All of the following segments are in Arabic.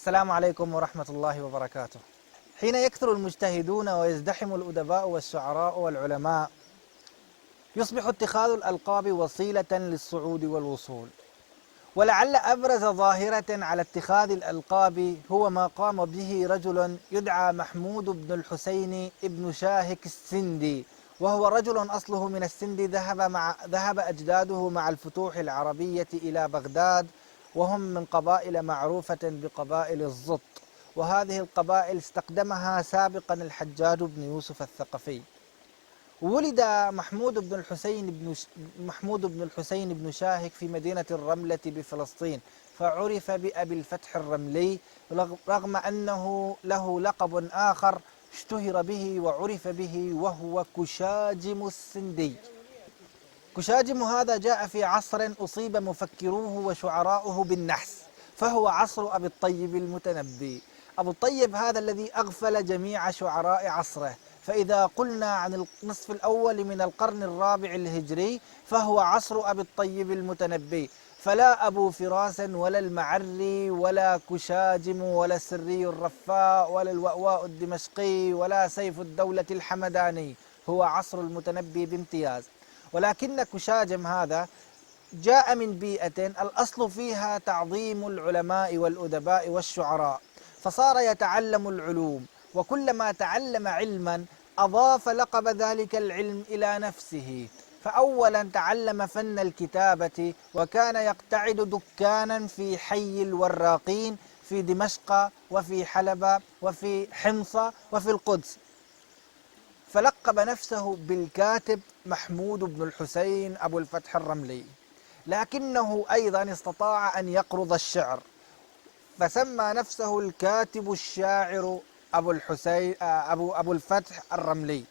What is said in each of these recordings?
السلام عليكم ورحمة الله وبركاته. حين يكثر المجتهدون ويزدحم الأدباء والشعراء والعلماء، يصبح اتخاذ الألقاب وسيلة للصعود والوصول. ولعل أبرز ظاهرة على اتخاذ الألقاب هو ما قام به رجل يدعى محمود بن الحسين ابن شاهك السندي، وهو رجل أصله من السند، ذهب أجداده مع الفتوح العربية إلى بغداد، وهم من قبائل معروفة بقبائل الزط، وهذه القبائل استقدمها سابقا الحجاج بن يوسف الثقفي. ولد محمود بن الحسين بن شاهك في مدينة الرملة بفلسطين، فعرف بأبي الفتح الرملي، رغم أنه له لقب آخر اشتهر به وعرف به، وهو كشاجم السندي. كشاجم هذا جاء في عصر أصيب مفكروه وشعراؤه بالنحس، فهو عصر أبي الطيب المتنبي. أبو الطيب هذا الذي أغفل جميع شعراء عصره، فإذا قلنا عن النصف الأول من القرن الرابع الهجري فهو عصر أبي الطيب المتنبي، فلا أبو فراس ولا المعري ولا كشاجم ولا السري الرفاء ولا الوأواء الدمشقي ولا سيف الدولة الحمداني، هو عصر المتنبي بامتياز. ولكن كشاجم هذا جاء من بيئة الأصل فيها تعظيم العلماء والأدباء والشعراء، فصار يتعلم العلوم، وكلما تعلم علما أضاف لقب ذلك العلم إلى نفسه. فأولا تعلم فن الكتابة، وكان يقتعد دكانا في حي الوراقين في دمشق وفي حلب وفي حمص وفي القدس، فلقب نفسه بالكاتب محمود بن الحسين أبو الفتح الرملي. لكنه أيضا استطاع أن يقرض الشعر، فسمى نفسه الكاتب الشاعر أبو الفتح الرملي.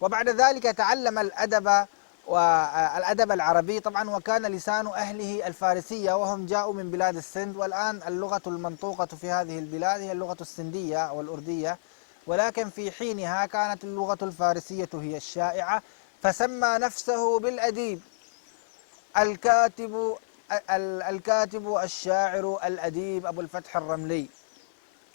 وبعد ذلك تعلم الأدب العربي طبعا، وكان لسان أهله الفارسية، وهم جاءوا من بلاد السند، والآن اللغة المنطوقة في هذه البلاد هي اللغة السندية أو الأردية، ولكن في حينها كانت اللغة الفارسية هي الشائعة، فسمى نفسه بالأديب، الكاتب الكاتب الشاعر الأديب أبو الفتح الرملي.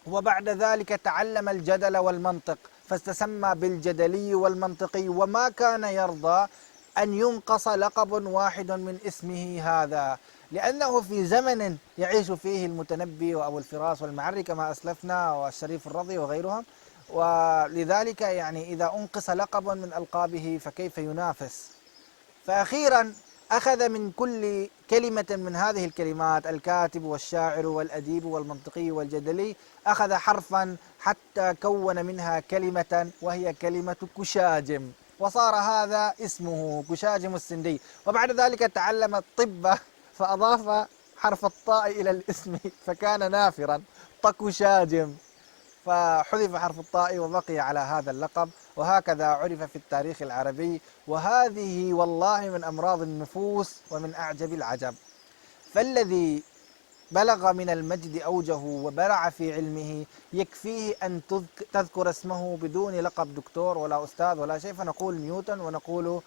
وبعد ذلك تعلم الجدل والمنطق، فاستسمى بالجدلي والمنطقي، وما كان يرضى أن ينقص لقب واحد من اسمه هذا، لأنه في زمن يعيش فيه المتنبي وأبو الفراس والمعري كما أسلفنا والشريف الرضي وغيرهم، ولذلك يعني إذا أنقص لقب من ألقابه فكيف ينافس. فأخيرا أخذ من كل كلمة من هذه الكلمات، الكاتب والشاعر والأديب والمنطقي والجدلي، أخذ حرفا حتى كون منها كلمة، وهي كلمة كشاجم، وصار هذا اسمه كشاجم السندي. وبعد ذلك تعلم الطب فأضاف حرف الطاء إلى الاسم فكان نافرا، طكشاجم، فحذف حرف الطاء وبقي على هذا اللقب، وهكذا عرف في التاريخ العربي. وهذه والله من أمراض النفوس ومن أعجب العجب. فالذي بلغ من المجد أوجه وبرع في علمه يكفيه أن تذكر اسمه بدون لقب دكتور ولا أستاذ ولا شيء، فنقول نيوتن، ونقول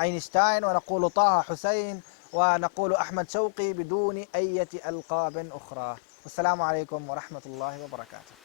أينشتاين، ونقول طه حسين، ونقول أحمد شوقي، بدون أي ألقاب أخرى. والسلام عليكم ورحمة الله وبركاته.